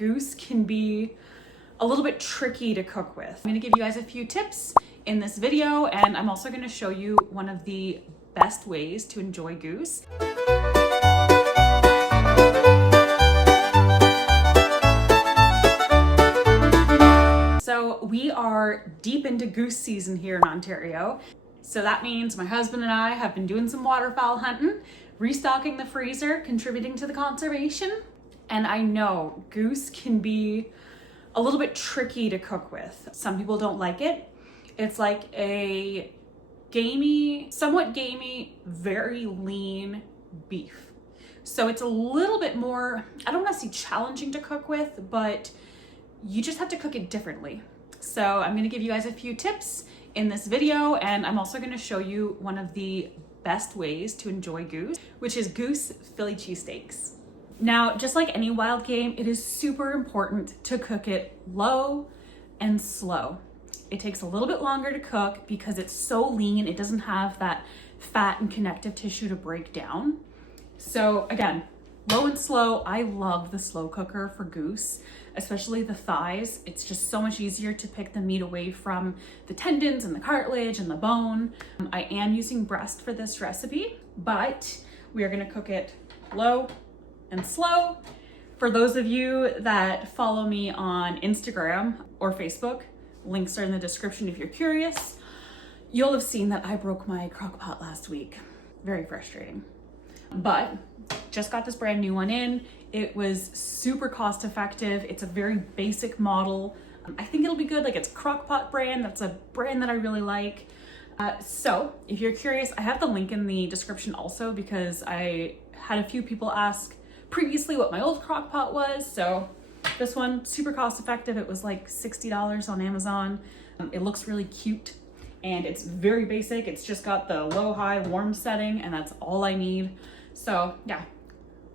Goose can be a little bit tricky to cook with. I'm gonna give you guys a few tips in this video, and I'm also gonna show you one of the best ways to enjoy goose. So we are deep into goose season here in Ontario. So that means my husband and I have been doing some waterfowl hunting, restocking the freezer, contributing to the conservation. And I know goose can be a little bit tricky to cook with. Some people don't like it. It's like a gamey, somewhat gamey, very lean beef. So it's a little bit more, I don't want to say challenging to cook with, but you just have to cook it differently. So I'm going to give you guys a few tips in this video, and I'm also going to show you one of the best ways to enjoy goose, which is goose Philly cheesesteaks. Now, just like any wild game, it is super important to cook it low and slow. It takes a little bit longer to cook because it's so lean, it doesn't have that fat and connective tissue to break down. So again, low and slow. I love the slow cooker for goose, especially the thighs. It's just so much easier to pick the meat away from the tendons and the cartilage and the bone. I am using breast for this recipe, but we are gonna cook it low and slow. For those of you that follow me on Instagram or Facebook, links are in the description if you're curious, you'll have seen that I broke my crock pot last week. Very frustrating. But just got this brand new one in. It was super cost effective. It's a very basic model. I think it'll be good. Like, it's crock pot brand. That's a brand that I really like. So if you're curious, I have the link in the description also, because I had a few people ask previously what my old crock pot was. So this one, super cost effective. It was like $60 on Amazon. It looks really cute and it's very basic. It's just got the low, high, warm setting, and that's all I need. So yeah,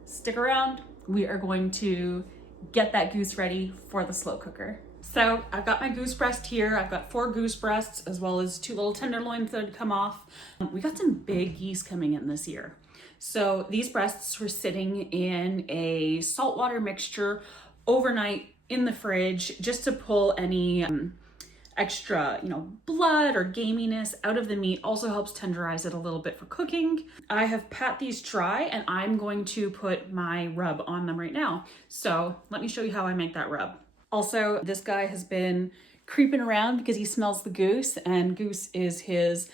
stick around. We are going to get that goose ready for the slow cooker. So I've got my goose breast here. I've got 4 goose breasts as well as 2 little tenderloins that had come off. We got some big geese coming in this year. So these breasts were sitting in a saltwater mixture overnight in the fridge just to pull any extra, blood or gaminess out of the meat. Also helps tenderize it a little bit for cooking. I have pat these dry and I'm going to put my rub on them right now. So let me show you how I make that rub. Also, this guy has been creeping around because he smells the goose, and goose is his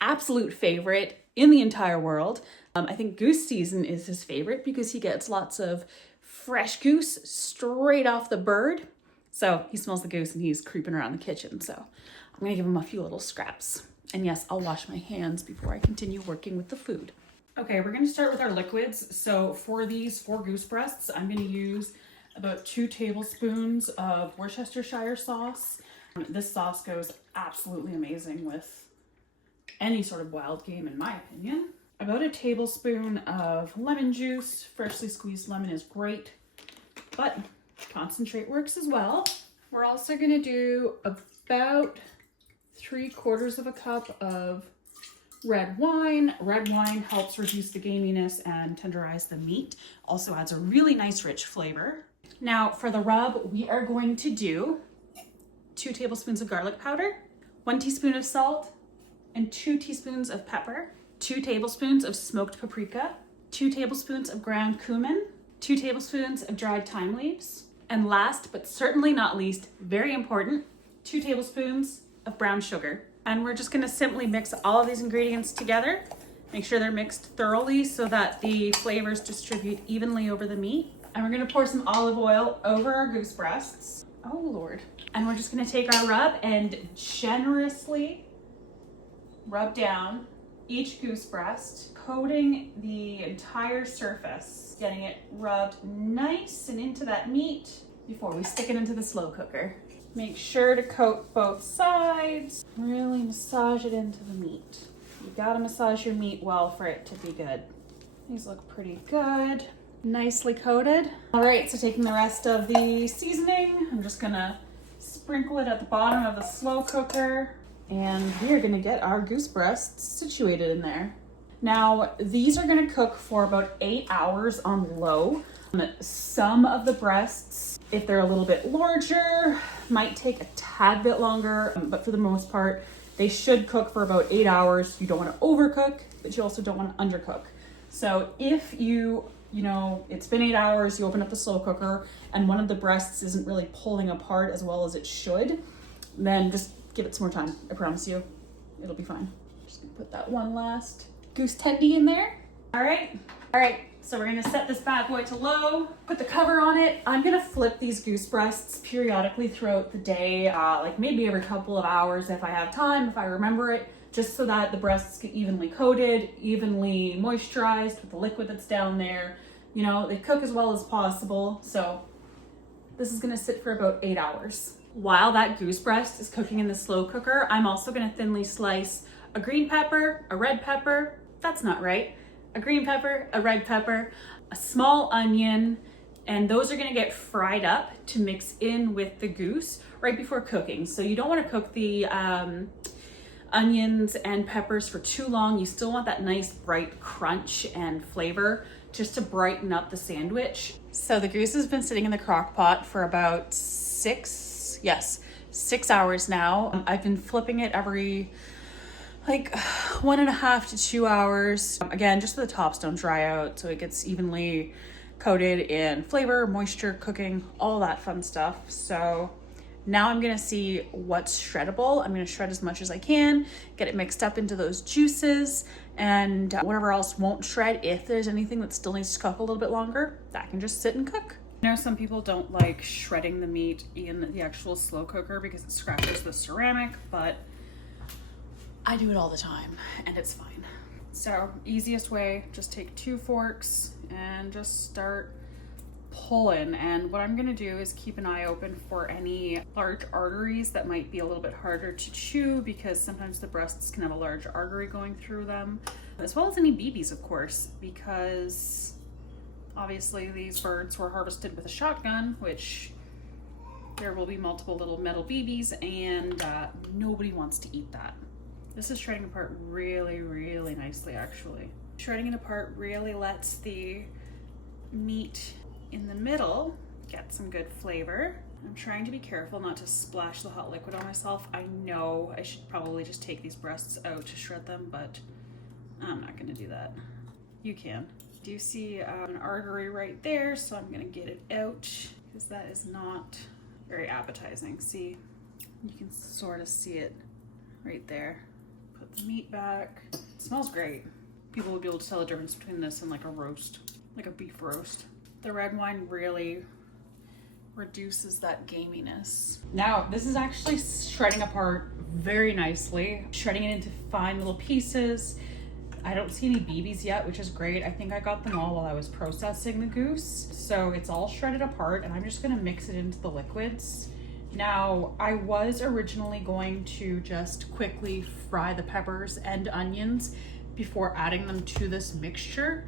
absolute favorite in the entire world. I think goose season is his favorite because he gets lots of fresh goose straight off the bird. So he smells the goose and he's creeping around the kitchen. So I'm gonna give him a few little scraps. And yes, I'll wash my hands before I continue working with the food. Okay, we're gonna start with our liquids. So for these 4 goose breasts, I'm gonna use about 2 tablespoons of Worcestershire sauce. This sauce goes absolutely amazing with any sort of wild game, in my opinion. About a tablespoon of lemon juice. Freshly squeezed lemon is great, but concentrate works as well. We're also gonna do about 3/4 of a cup of red wine. Red wine helps reduce the gaminess and tenderize the meat. Also adds a really nice rich flavor. Now for the rub, we are going to do 2 tablespoons of garlic powder, 1 teaspoon of salt, and 2 teaspoons of pepper, 2 tablespoons of smoked paprika, 2 tablespoons of ground cumin, 2 tablespoons of dried thyme leaves, and last but certainly not least, very important, 2 tablespoons of brown sugar. And we're just gonna simply mix all of these ingredients together. Make sure they're mixed thoroughly so that the flavors distribute evenly over the meat. And we're gonna pour some olive oil over our goose breasts. Oh Lord. And we're just gonna take our rub and generously rub down each goose breast, coating the entire surface, getting it rubbed nice and into that meat before we stick it into the slow cooker. Make sure to coat both sides. Really massage it into the meat. You gotta massage your meat well for it to be good. These look pretty good. Nicely coated. All right, so taking the rest of the seasoning, I'm just gonna sprinkle it at the bottom of the slow cooker, and we're gonna get our goose breasts situated in there. Now, these are gonna cook for about 8 hours on low. Some of the breasts, if they're a little bit larger, might take a tad bit longer, but for the most part, they should cook for about 8 hours. You don't want to overcook, but you also don't want to undercook. So if it's been 8 hours, you open up the slow cooker and one of the breasts isn't really pulling apart as well as it should, then just give it some more time. I promise you, it'll be fine. Just gonna put that one last goose tendy in there. All right. So we're gonna set this bad boy to low, put the cover on it. I'm gonna flip these goose breasts periodically throughout the day, like maybe every couple of hours if I have time, if I remember it, just so that the breasts get evenly coated, evenly moisturized with the liquid that's down there. They cook as well as possible. So this is gonna sit for about 8 hours. While that goose breast is cooking in the slow cooker, I'm also gonna thinly slice a green pepper, a red pepper, that's not right, a green pepper, a red pepper, a small onion, and those are gonna get fried up to mix in with the goose right before cooking. So you don't wanna cook the onions and peppers for too long. You still want that nice bright crunch and flavor just to brighten up the sandwich. So the goose has been sitting in the crock pot for about 6 hours now. I've been flipping it every 1.5 to 2 hours. Again, just so the tops don't dry out, so it gets evenly coated in flavor, moisture, cooking, all that fun stuff. So now I'm gonna see what's shreddable. I'm gonna shred as much as I can, get it mixed up into those juices, and whatever else won't shred, if there's anything that still needs to cook a little bit longer, that can just sit and cook. I know some people don't like shredding the meat in the actual slow cooker because it scratches the ceramic, but I do it all the time and it's fine. So easiest way, just take 2 forks and just start pulling. And what I'm gonna do is keep an eye open for any large arteries that might be a little bit harder to chew, because sometimes the breasts can have a large artery going through them, as well as any BBs, of course, because obviously these birds were harvested with a shotgun, which there will be multiple little metal BBs, and nobody wants to eat that. This is shredding apart really, really nicely, actually. Shredding it apart really lets the meat in the middle get some good flavor. I'm trying to be careful not to splash the hot liquid on myself. I know I should probably just take these breasts out to shred them, but I'm not gonna do that. You can. Do you see an artery right there? So I'm gonna get it out because that is not very appetizing. See, you can sort of see it right there. Put the meat back. It smells great. People will be able to tell the difference between this and like a roast, like a beef roast. The red wine really reduces that gaminess. Now, this is actually shredding apart very nicely, shredding it into fine little pieces. I don't see any BBs yet, which is great. I think I got them all while I was processing the goose. So it's all shredded apart, and I'm just gonna mix it into the liquids. Now, I was originally going to just quickly fry the peppers and onions before adding them to this mixture,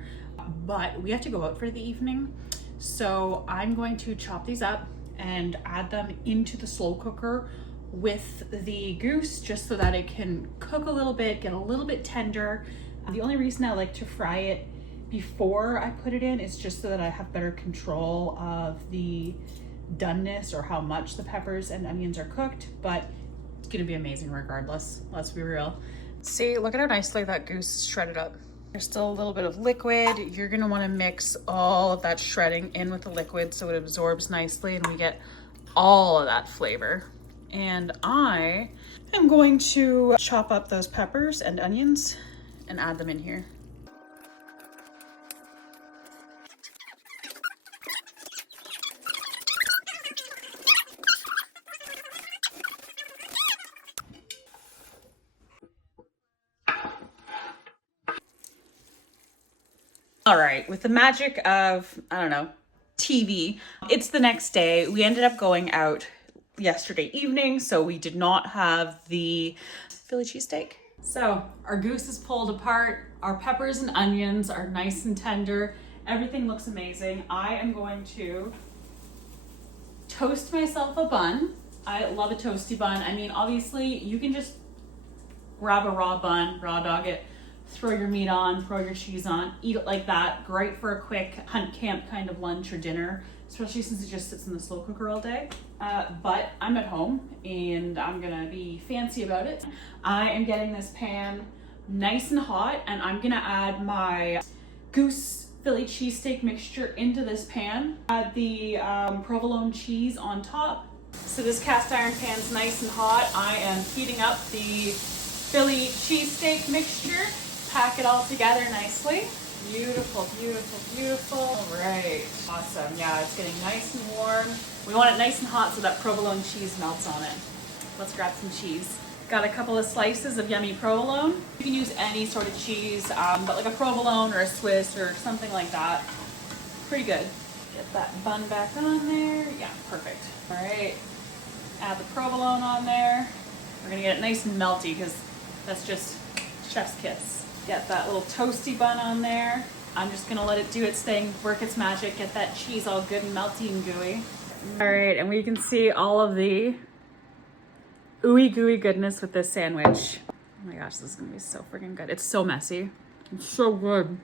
but we have to go out for the evening. So I'm going to chop these up and add them into the slow cooker with the goose, just so that it can cook a little bit, get a little bit tender. The only reason I like to fry it before I put it in is just so that I have better control of the doneness, or how much the peppers and onions are cooked, but it's gonna be amazing regardless, let's be real. See, look at how nicely that goose is shredded up. There's still a little bit of liquid. You're gonna wanna mix all of that shredding in with the liquid so it absorbs nicely and we get all of that flavor. And I am going to chop up those peppers and onions and add them in here. All right, with the magic of, I don't know, TV, it's the next day. We ended up going out yesterday evening, so we did not have the Philly cheesesteak. So our goose is pulled apart. Our peppers and onions are nice and tender. Everything looks amazing. I am going to toast myself a bun. I love a toasty bun. I mean, obviously you can just grab a raw bun, raw dog it, throw your meat on, throw your cheese on, eat it like that. Great for a quick hunt camp kind of lunch or dinner, especially since it just sits in the slow cooker all day. But I'm at home and I'm gonna be fancy about it. I am getting this pan nice and hot, and I'm gonna add my Goose Philly cheesesteak mixture into this pan. Add the provolone cheese on top. So this cast iron pan's nice and hot. I am heating up the Philly cheesesteak mixture. Pack it all together nicely. Beautiful, beautiful, beautiful. All right, awesome. Yeah, it's getting nice and warm. We want it nice and hot so that provolone cheese melts on it. Let's grab some cheese. Got a couple of slices of yummy provolone. You can use any sort of cheese, but like a provolone or a Swiss or something like that. Pretty good. Get that bun back on there. Yeah, perfect. All right, add the provolone on there. We're gonna get it nice and melty because that's just chef's kiss. Get that little toasty bun on there. I'm just gonna let it do its thing, work its magic, get that cheese all good and melty and gooey. All right, and we can see all of the ooey gooey goodness with this sandwich. Oh my gosh, this is gonna be so freaking good. It's so messy. It's so good.